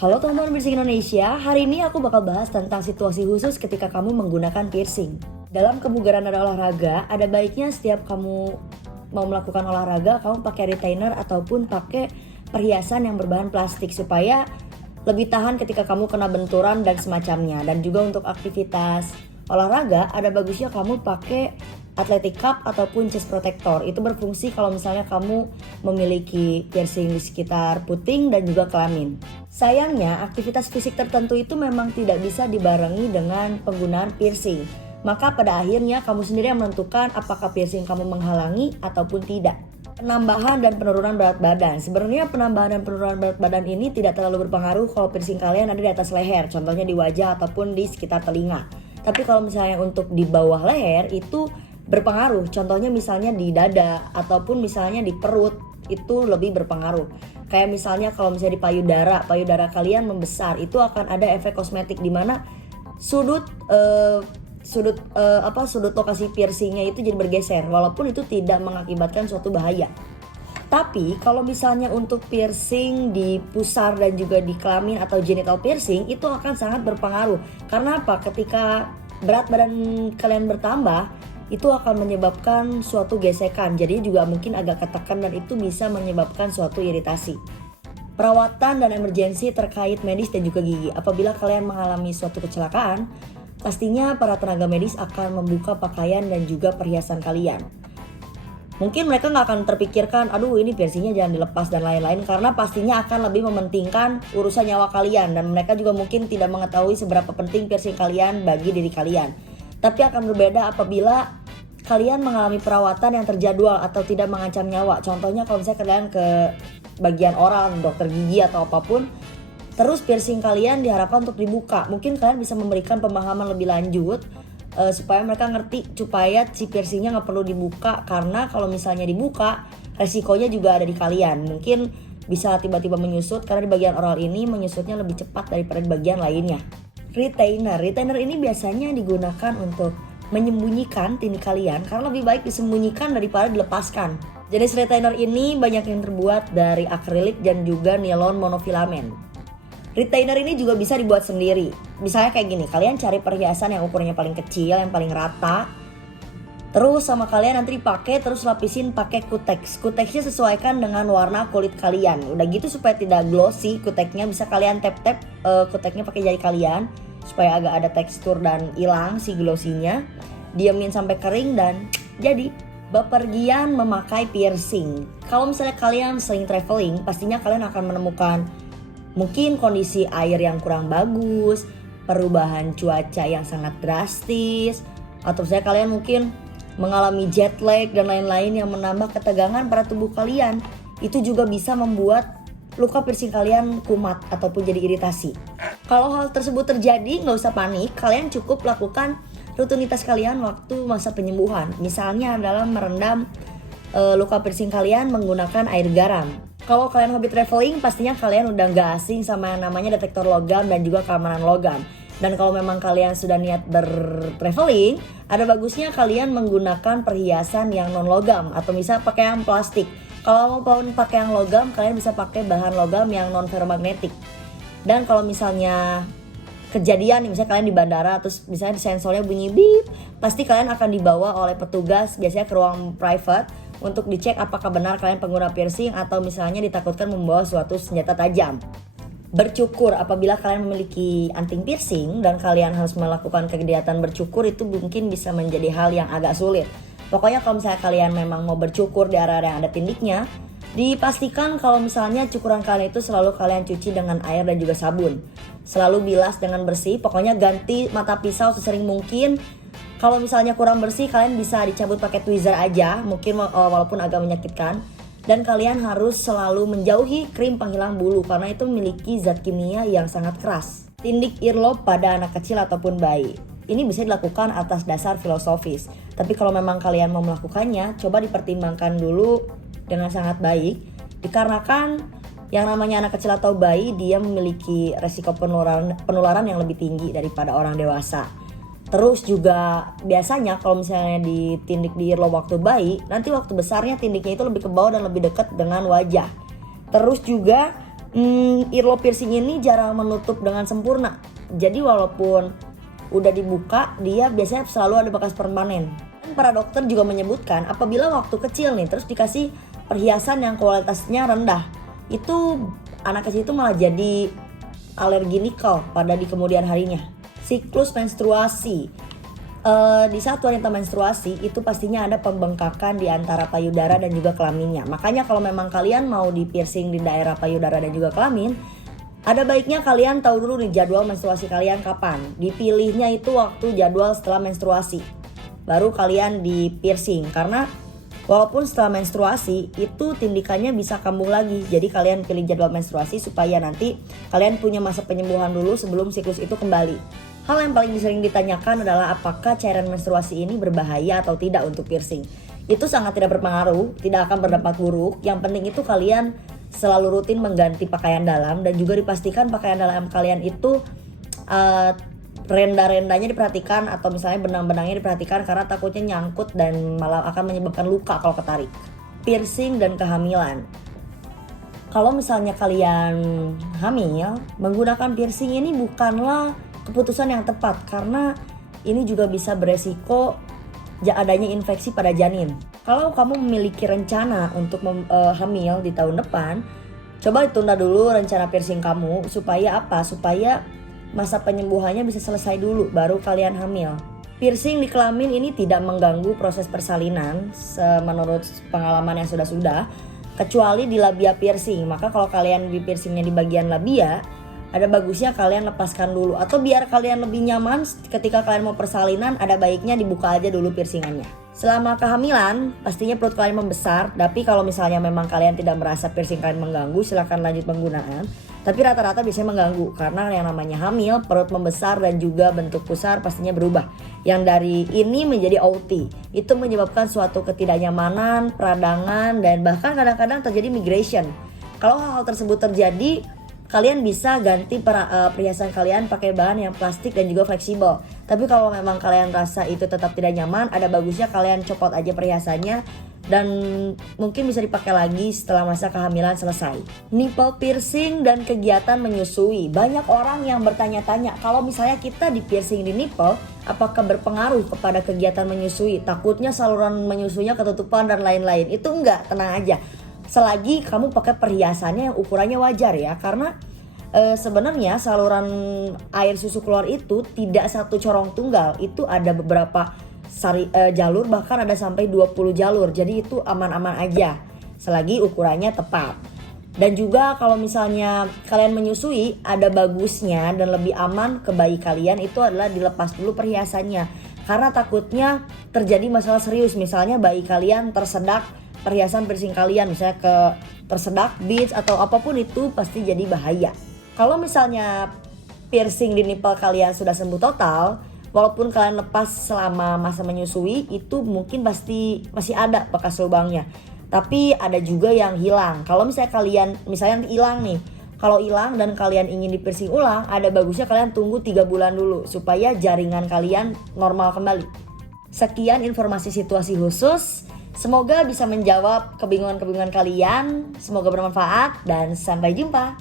Halo teman-teman Piercing Indonesia, hari ini aku bakal bahas tentang situasi khusus ketika kamu menggunakan piercing. Dalam kebugaran dan olahraga, ada baiknya setiap kamu mau melakukan olahraga, kamu pakai retainer ataupun pakai perhiasan yang berbahan plastik supaya lebih tahan ketika kamu kena benturan dan semacamnya. Dan juga untuk aktivitas olahraga, ada bagusnya kamu pakai athletic cup ataupun chest protector. Itu berfungsi kalau misalnya kamu memiliki piercing di sekitar puting dan juga kelamin. Sayangnya, aktivitas fisik tertentu itu memang tidak bisa dibarengi dengan penggunaan piercing. Maka pada akhirnya kamu sendiri yang menentukan apakah piercing kamu menghalangi ataupun tidak. Penambahan dan penurunan berat badan. Sebenarnya penambahan dan penurunan berat badan ini tidak terlalu berpengaruh kalau piercing kalian ada di atas leher, contohnya di wajah ataupun di sekitar telinga. Tapi kalau misalnya untuk di bawah leher itu berpengaruh, contohnya misalnya di dada ataupun misalnya di perut itu lebih berpengaruh. Kayak misalnya kalau misalnya di payudara kalian membesar, itu akan ada efek kosmetik di mana sudut lokasi piercingnya itu jadi bergeser, walaupun itu tidak mengakibatkan suatu bahaya. Tapi kalau misalnya untuk piercing di pusar dan juga di kelamin atau genital piercing, itu akan sangat berpengaruh. Karena apa? Ketika berat badan kalian bertambah, itu akan menyebabkan suatu gesekan, jadi juga mungkin agak ketekan dan itu bisa menyebabkan suatu iritasi. Perawatan dan emergensi terkait medis dan juga gigi. Apabila kalian mengalami suatu kecelakaan, pastinya para tenaga medis akan membuka pakaian dan juga perhiasan kalian. Mungkin mereka nggak akan terpikirkan, aduh ini piercingnya jangan dilepas dan lain-lain, karena pastinya akan lebih mementingkan urusan nyawa kalian, dan mereka juga mungkin tidak mengetahui seberapa penting piercing kalian bagi diri kalian. Tapi akan berbeda apabila kalian mengalami perawatan yang terjadwal atau tidak mengancam nyawa. Contohnya kalau misalnya kalian ke bagian oral, dokter gigi atau apapun, terus piercing kalian diharapkan untuk dibuka. Mungkin kalian bisa memberikan pemahaman lebih lanjut supaya mereka ngerti supaya si piercingnya nggak perlu dibuka, karena kalau misalnya dibuka resikonya juga ada di kalian. Mungkin bisa tiba-tiba menyusut, karena di bagian oral ini menyusutnya lebih cepat daripada di bagian lainnya. Retainer ini biasanya digunakan untuk menyembunyikan tindik kalian, karena lebih baik disembunyikan daripada dilepaskan. Jenis retainer ini banyak yang terbuat dari akrilik dan juga nilon monofilamen. Retainer ini juga bisa dibuat sendiri. Misalnya kayak gini, kalian cari perhiasan yang ukurannya paling kecil, yang paling rata. Terus sama kalian nanti dipakai, terus lapisin pakai kutex. Kutexnya sesuaikan dengan warna kulit kalian. Udah gitu supaya tidak glossy, kuteknya bisa kalian tap-tap kuteknya pakai jari kalian supaya agak ada tekstur dan hilang si glossy-nya. Diamin sampai kering dan jadi. Bepergian memakai piercing. Kalau misalnya kalian sering traveling, pastinya kalian akan menemukan mungkin kondisi air yang kurang bagus, perubahan cuaca yang sangat drastis, atau misalnya kalian mungkin mengalami jet lag dan lain-lain yang menambah ketegangan pada tubuh kalian. Itu juga bisa membuat luka piercing kalian kumat ataupun jadi iritasi. Kalau hal tersebut terjadi, nggak usah panik. Kalian cukup lakukan rutinitas kalian waktu masa penyembuhan. Misalnya adalah merendam luka piercing kalian menggunakan air garam. Kalau kalian hobi traveling, pastinya kalian udah nggak asing sama yang namanya detektor logam dan juga keamanan logam. Dan kalau memang kalian sudah niat bertraveling, ada bagusnya kalian menggunakan perhiasan yang non logam atau bisa pakai yang plastik. Kalau mau pakai yang logam, kalian bisa pakai bahan logam yang non ferromagnetic. Dan kalau misalnya kejadian nih, misalnya kalian di bandara terus misalnya sensornya bunyi bip, pasti kalian akan dibawa oleh petugas biasanya ke ruang private untuk dicek apakah benar kalian pengguna piercing atau misalnya ditakutkan membawa suatu senjata tajam. Bercukur, apabila kalian memiliki anting piercing dan kalian harus melakukan kegiatan bercukur, itu mungkin bisa menjadi hal yang agak sulit. Pokoknya kalau misalnya kalian memang mau bercukur di area yang ada tindiknya, dipastikan kalau misalnya cukuran kalian itu selalu kalian cuci dengan air dan juga sabun. Selalu bilas dengan bersih, pokoknya ganti mata pisau sesering mungkin. Kalau misalnya kurang bersih, kalian bisa dicabut pakai tweezer aja, mungkin walaupun agak menyakitkan. Dan kalian harus selalu menjauhi krim penghilang bulu karena itu memiliki zat kimia yang sangat keras. Tindik earlobe pada anak kecil ataupun bayi. Ini bisa dilakukan atas dasar filosofis. Tapi kalau memang kalian mau melakukannya, coba dipertimbangkan dulu dengan sangat baik. Dikarenakan yang namanya anak kecil atau bayi, dia memiliki resiko penularan yang lebih tinggi daripada orang dewasa. Terus juga biasanya kalau misalnya ditindik di earlobe waktu bayi, nanti waktu besarnya tindiknya itu lebih ke bawah dan lebih dekat dengan wajah. Terus juga Earlobe piercing ini jarang menutup dengan sempurna. Jadi walaupun udah dibuka, dia biasanya selalu ada bekas permanen. Dan para dokter juga menyebutkan apabila waktu kecil nih terus dikasih perhiasan yang kualitasnya rendah, itu anak kecil itu malah jadi alergi nikel pada di kemudian harinya. Siklus menstruasi. Di saat wanita menstruasi itu pastinya ada pembengkakan di antara payudara dan juga kelaminnya. Makanya kalau memang kalian mau di piercing di daerah payudara dan juga kelamin, ada baiknya kalian tahu dulu nih jadwal menstruasi kalian kapan. Dipilihnya itu waktu jadwal setelah menstruasi, baru kalian di piercing. Karena walaupun setelah menstruasi itu tindikannya bisa kambuh lagi. Jadi kalian pilih jadwal menstruasi supaya nanti kalian punya masa penyembuhan dulu sebelum siklus itu kembali. Hal yang paling sering ditanyakan adalah apakah cairan menstruasi ini berbahaya atau tidak untuk piercing. Itu sangat tidak berpengaruh, tidak akan berdampak buruk. Yang penting itu kalian selalu rutin mengganti pakaian dalam dan juga dipastikan pakaian dalam kalian itu renda-rendanya diperhatikan atau misalnya benang-benangnya diperhatikan karena takutnya nyangkut dan malah akan menyebabkan luka kalau ketarik. Piercing dan kehamilan. Kalau misalnya kalian hamil, menggunakan piercing ini bukanlah keputusan yang tepat karena ini juga bisa beresiko adanya infeksi pada janin. Kalau kamu memiliki rencana untuk hamil di tahun depan, coba ditunda dulu rencana piercing kamu supaya apa? Supaya masa penyembuhannya bisa selesai dulu baru kalian hamil. Piercing di kelamin ini tidak mengganggu proses persalinan menurut pengalaman yang sudah-sudah, kecuali di labia piercing. Maka kalau kalian di piercingnya di bagian labia, ada bagusnya kalian lepaskan dulu. Atau biar kalian lebih nyaman ketika kalian mau persalinan, ada baiknya dibuka aja dulu piercingannya. Selama kehamilan, pastinya perut kalian membesar. Tapi kalau misalnya memang kalian tidak merasa piercing kalian mengganggu, silakan lanjut penggunaan. Tapi rata-rata biasanya mengganggu karena yang namanya hamil, perut membesar dan juga bentuk pusar pastinya berubah. Yang dari ini menjadi outi. Itu menyebabkan suatu ketidaknyamanan, peradangan, dan bahkan kadang-kadang terjadi migration. Kalau hal-hal tersebut terjadi, kalian bisa ganti perhiasan kalian pakai bahan yang plastik dan juga fleksibel. Tapi kalau memang kalian rasa itu tetap tidak nyaman, ada bagusnya kalian copot aja perhiasannya dan mungkin bisa dipakai lagi setelah masa kehamilan selesai. Nipple piercing dan kegiatan menyusui. Banyak orang yang bertanya-tanya, kalau misalnya kita di piercing di nipple, apakah berpengaruh kepada kegiatan menyusui? Takutnya saluran menyusuinya ketutupan dan lain-lain. Itu enggak, tenang aja. Selagi kamu pakai perhiasannya yang ukurannya wajar ya, karena sebenarnya saluran air susu keluar itu tidak satu corong tunggal, itu ada beberapa jalur, bahkan ada sampai 20 jalur. Jadi itu aman-aman aja selagi ukurannya tepat. Dan juga kalau misalnya kalian menyusui, ada bagusnya dan lebih aman ke bayi kalian itu adalah dilepas dulu perhiasannya, karena takutnya terjadi masalah serius. Misalnya bayi kalian tersedak perhiasan piercing kalian, misalnya tersedak beads atau apapun, itu pasti jadi bahaya. Kalau misalnya piercing di nipple kalian sudah sembuh total, walaupun kalian lepas selama masa menyusui, itu mungkin pasti masih ada bekas lubangnya. Tapi ada juga yang hilang. Kalau misalnya kalian hilang nih, kalau hilang dan kalian ingin di piercing ulang, ada bagusnya kalian tunggu 3 bulan dulu supaya jaringan kalian normal kembali. Sekian informasi situasi khusus. Semoga bisa menjawab kebingungan-kebingungan kalian. Semoga bermanfaat dan sampai jumpa.